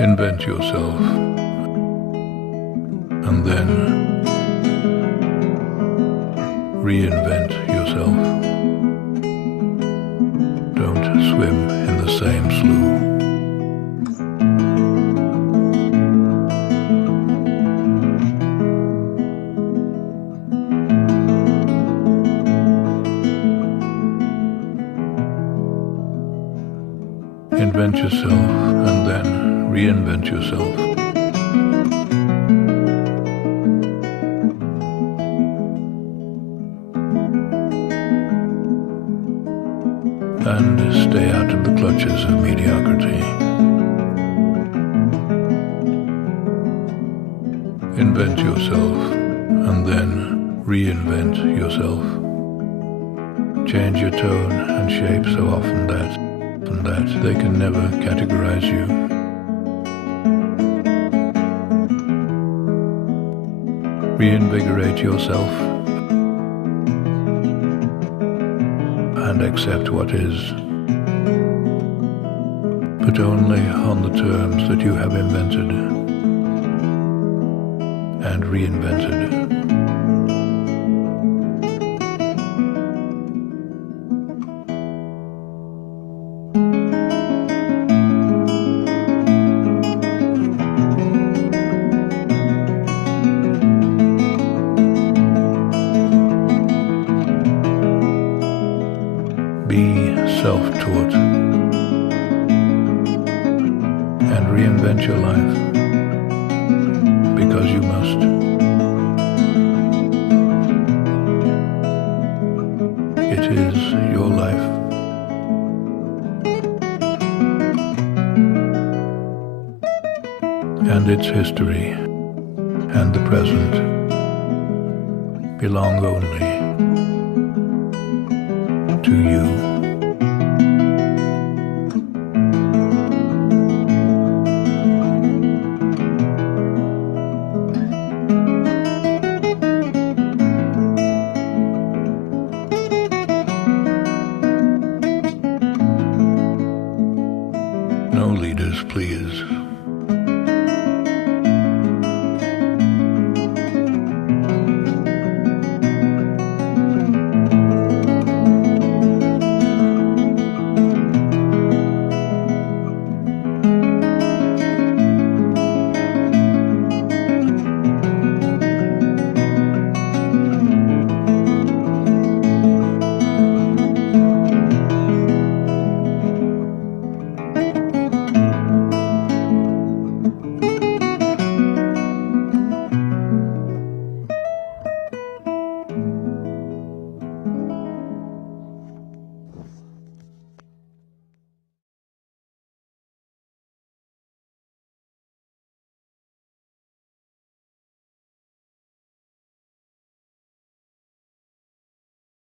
Invent yourself, and then reinvent yourself. Don't swim in the same slough. Invent yourself, and then reinvent yourself. And stay out of the clutches of mediocrity. Invent yourself, and then reinvent yourself. Change your tone and shape so often that they can never categorize you. Reinvigorate yourself and accept what is, but only on the terms that you have invented and reinvented. Be self-taught and reinvent your life, because you must. It is your life. And its history and the present belong only to you.